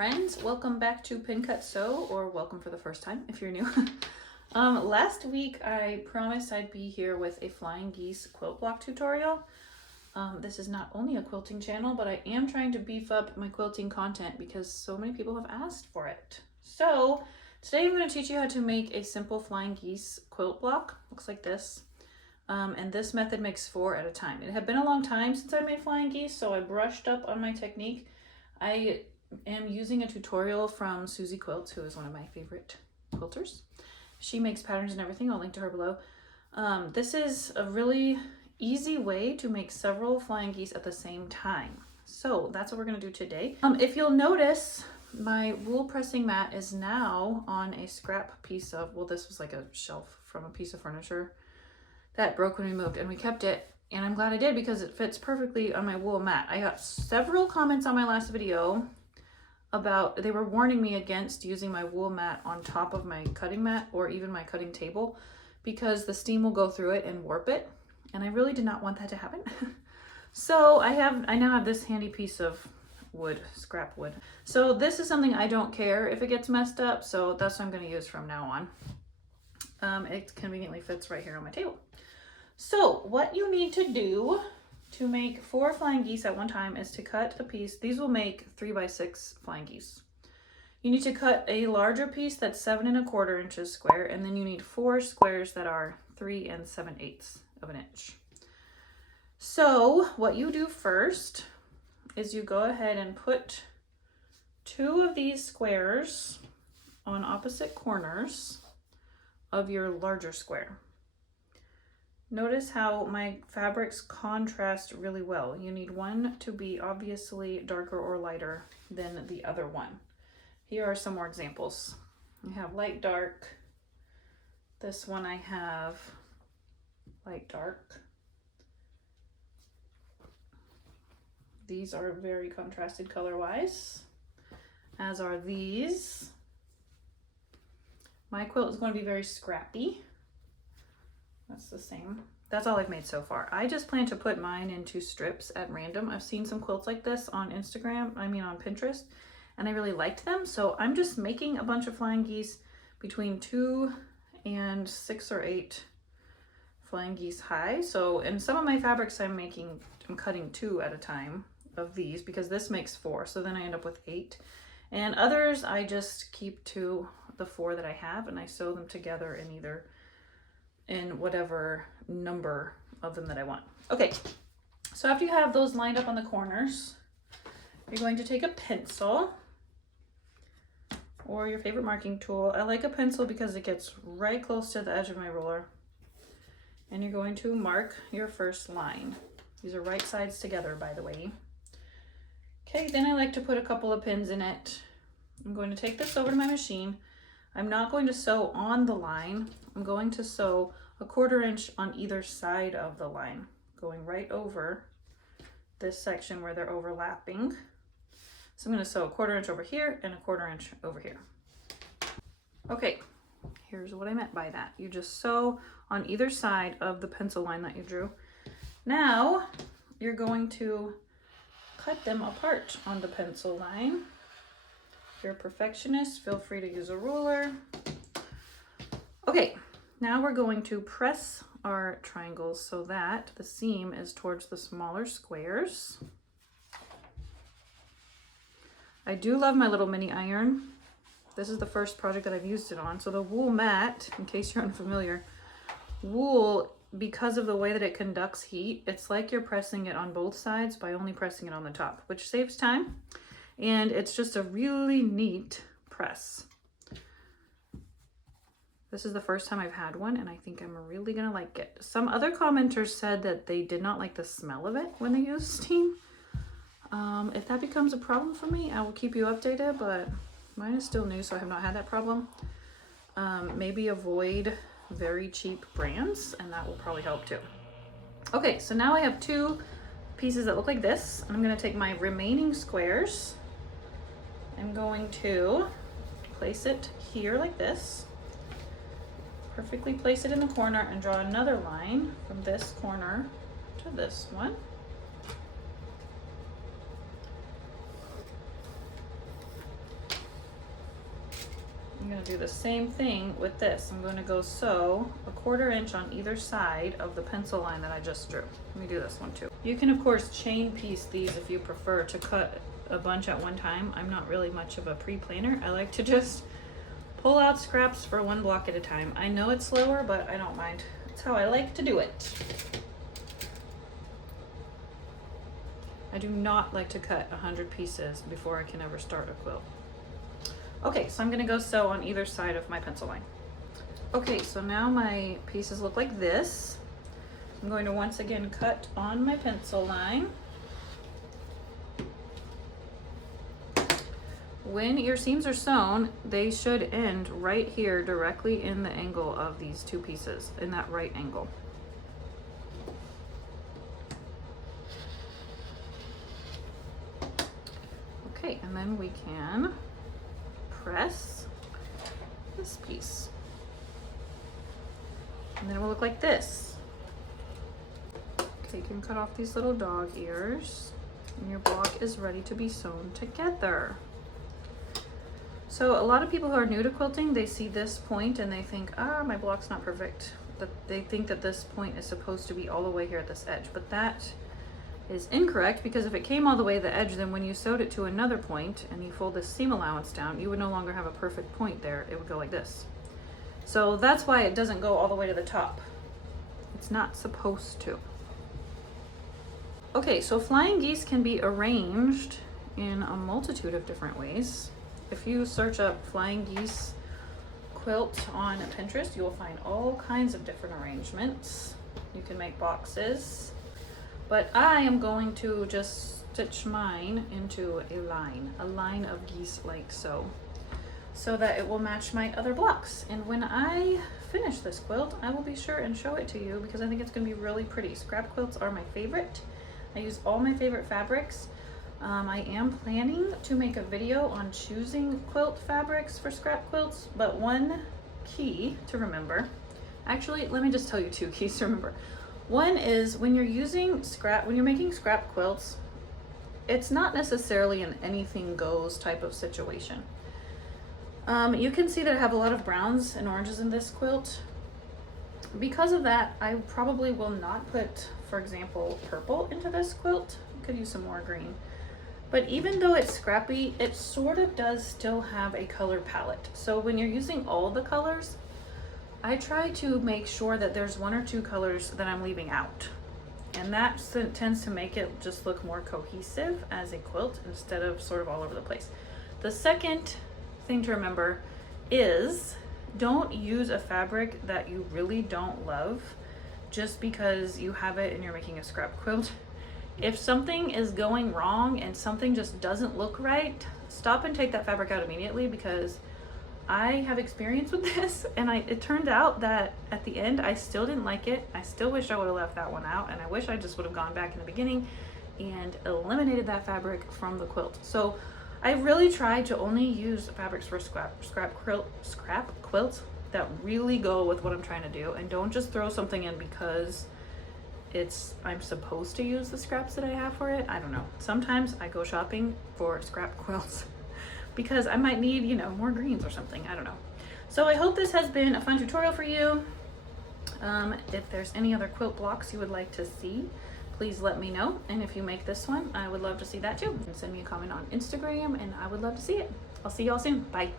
friends, welcome back to Pin Cut Sew, or welcome for the first time if you're new. Last week I promised I'd be here with a flying geese quilt block tutorial. This is not only a quilting channel, but I am trying to beef up my quilting content because so many people have asked for it. So today I'm going to teach you how to make a simple flying geese quilt block. Looks like this. And this method makes 4 at a time. It had been a long time since I made flying geese, so I brushed up on my technique. I am using a tutorial from Susie Quilts, who is one of my favorite quilters. She makes patterns and everything. I'll link to her below. This is a really easy way to make several flying geese at the same time. So that's what we're going to do today. If you'll notice, my wool pressing mat is now on a scrap piece of, well, this was like a shelf from a piece of furniture that broke when we moved, and we kept it, and I'm glad I did because it fits perfectly on my wool mat. I got several comments on my last video about, they were warning me against using my wool mat on top of my cutting mat or even my cutting table because the steam will go through it and warp it, and I really did not want that to happen. So I now have this handy piece of wood, scrap wood. So this is something I don't care if it gets messed up, so that's what I'm going to use from now on. It conveniently fits right here on my table. So what you need to do to make 4 flying geese at one time is to cut a piece. These will make 3x6 flying geese. You need to cut a larger piece that's 7 1/4 inches square, and then you need 4 squares that are 3 7/8 of an inch. So what you do first is you go ahead and put 2 of these squares on opposite corners of your larger square. Notice how my fabrics contrast really well. You need one to be obviously darker or lighter than the other one. Here are some more examples. I have light dark. This one I have light dark. These are very contrasted color-wise, as are these. My quilt is going to be very scrappy. That's the same. That's all I've made so far. I just plan to put mine into strips at random. I've seen some quilts like this on on Pinterest, and I really liked them. So I'm just making a bunch of flying geese between 2 and 6 or 8 flying geese high. So in some of my fabrics I'm cutting 2 at a time of these because this makes 4. So then I end up with 8. And others I just keep to the 4 that I have, and I sew them together in whatever number of them that I want. Okay, so after you have those lined up on the corners, you're going to take a pencil or your favorite marking tool. I like a pencil because it gets right close to the edge of my ruler. And you're going to mark your first line. These are right sides together, by the way. Okay, then I like to put a couple of pins in it. I'm going to take this over to my machine. I'm not going to sew on the line. I'm going to sew a 1/4 inch on either side of the line, going right over this section where they're overlapping. So I'm going to sew a 1/4 inch over here and a 1/4 inch over here. Okay, here's what I meant by that. You just sew on either side of the pencil line that you drew. Now you're going to cut them apart on the pencil line. If you're a perfectionist, feel free to use a ruler. Okay, now we're going to press our triangles so that the seam is towards the smaller squares. I do love my little mini iron. This is the first project that I've used it on. So the wool mat, in case you're unfamiliar, wool, because of the way that it conducts heat, it's like you're pressing it on both sides by only pressing it on the top, which saves time. And it's just a really neat press. This is the first time I've had one, and I think I'm really gonna like it. Some other commenters said that they did not like the smell of it when they used steam. If that becomes a problem for me, I will keep you updated, but mine is still new, so I have not had that problem. Maybe avoid very cheap brands, and that will probably help too. Okay, so now I have 2 pieces that look like this. I'm gonna take my remaining squares. I'm going to place it here like this. Perfectly place it in the corner and draw another line from this corner to this one. gonna do the same thing with this. I'm gonna go sew a 1/4 inch on either side of the pencil line that I just drew. Let me do this one too. You can of course chain piece these if you prefer to cut a bunch at one time. I'm not really much of a pre-planner. I like to just pull out scraps for one block at a time. I know it's slower, but I don't mind. That's how I like to do it. I do not like to cut 100 pieces before I can ever start a quilt. Okay, so I'm gonna go sew on either side of my pencil line. Okay, so now my pieces look like this. I'm going to once again cut on my pencil line. When your seams are sewn, they should end right here directly in the angle of these two pieces, in that right angle. Okay, and then we can press this piece. And then it will look like this. Okay, you can cut off these little dog ears, and your block is ready to be sewn together. So a lot of people who are new to quilting, they see this point and they think, ah, my block's not perfect. But they think that this point is supposed to be all the way here at this edge, but that is incorrect, because if it came all the way to the edge, then when you sewed it to another point and you fold this seam allowance down, you would no longer have a perfect point there. It would go like this. So that's why it doesn't go all the way to the top. It's not supposed to. Okay, so flying geese can be arranged in a multitude of different ways. If you search up flying geese quilt on Pinterest, you will find all kinds of different arrangements. You can make boxes, but I am going to just stitch mine into a line of geese like so that it will match my other blocks. And when I finish this quilt, I will be sure and show it to you, because I think it's gonna be really pretty. Scrap quilts are my favorite. I use all my favorite fabrics. I am planning to make a video on choosing quilt fabrics for scrap quilts, but one key to remember, actually, let me just tell you 2 keys to remember. One is when you're making scrap quilts, it's not necessarily an anything goes type of situation. You can see that I have a lot of browns and oranges in this quilt. Because of that, I probably will not put, for example, purple into this quilt. I could use some more green. But even though it's scrappy, it sort of does still have a color palette. So when you're using all the colors, I try to make sure that there's 1 or 2 colors that I'm leaving out. And that tends to make it just look more cohesive as a quilt instead of sort of all over the place. The second thing to remember is don't use a fabric that you really don't love just because you have it and you're making a scrap quilt. If something is going wrong and something just doesn't look right, stop and take that fabric out immediately, because I have experience with this, and it turned out that at the end I still didn't like it. I still wish I would have left that one out, and I wish I just would have gone back in the beginning and eliminated that fabric from the quilt. So I really tried to only use fabrics for scrap quilts that really go with what I'm trying to do, and don't just throw something in because I'm supposed to use the scraps that I have for it. I don't know. Sometimes I go shopping for scrap quilts because I might need, you know, more greens or something. I don't know. So I hope this has been a fun tutorial for you. If there's any other quilt blocks you would like to see, please let me know. And if you make this one, I would love to see that too. And send me a comment on Instagram and I would love to see it. I'll see y'all soon. Bye.